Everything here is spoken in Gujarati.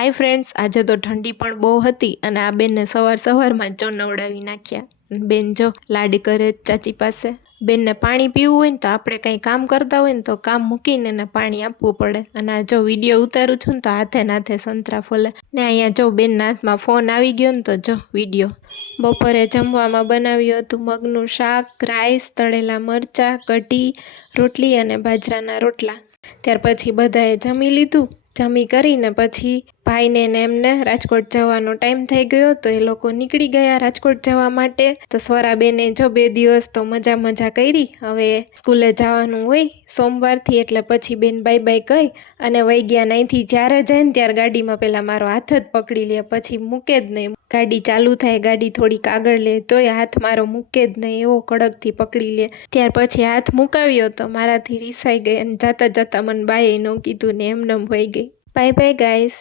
હાય ફ્રેન્ડ્સ, આજે તો ઠંડી પણ બહુ હતી અને આ બેનને સવારમાં ચો નવડાવી નાખ્યા। બેન જો લાડ કરે ચાચી પાસે। બેનને પાણી પીવું હોય ને તો આપણે કંઈ કામ કરતા હોય ને તો કામ મૂકીને એને પાણી આપવું પડે। અને આ જો વિડીયો ઉતારું છું ને તો હાથે નાથે સંતરા ફોલે ને અહીંયા જો બેનના હાથમાં ફોન આવી ગયો ને તો જો વિડીયો। બપોરે જમવામાં બનાવ્યું હતું મગનું શાક, રાઈસ, તળેલા મરચાં, કઢી, રોટલી અને બાજરાના રોટલા। ત્યાર પછી બધાએ જમી લીધું। જમી કરીને પછી ભાઈને ને એમને રાજકોટ જવાનો ટાઈમ થઈ ગયો તો એ લોકો નીકળી ગયા રાજકોટ જવા માટે। તો સ્વરાબેને જો 2 દિવસ તો મજા કરી। હવે સ્કૂલે જવાનું હોય સોમવારથી એટલે પછી બેન બાય બાય કહી અને વહી ગયા। અહીંથી જ્યારે જાય ને ત્યારે ગાડીમાં પહેલાં મારો હાથ જ પકડી લે, પછી મૂકે જ નહીં। ગાડી ચાલુ થાય, ગાડી થોડીક આગળ લે તોય હાથ મારો મૂકે જ નહીં, એવો કડકથી પકડી લે। ત્યાર પછી હાથ મુકાવ્યો તો મારાથી રીસાઈ ગઈ અને જાતા મને બાએ ન કીધું ને એમને વહી ગઈ। Bye bye guys.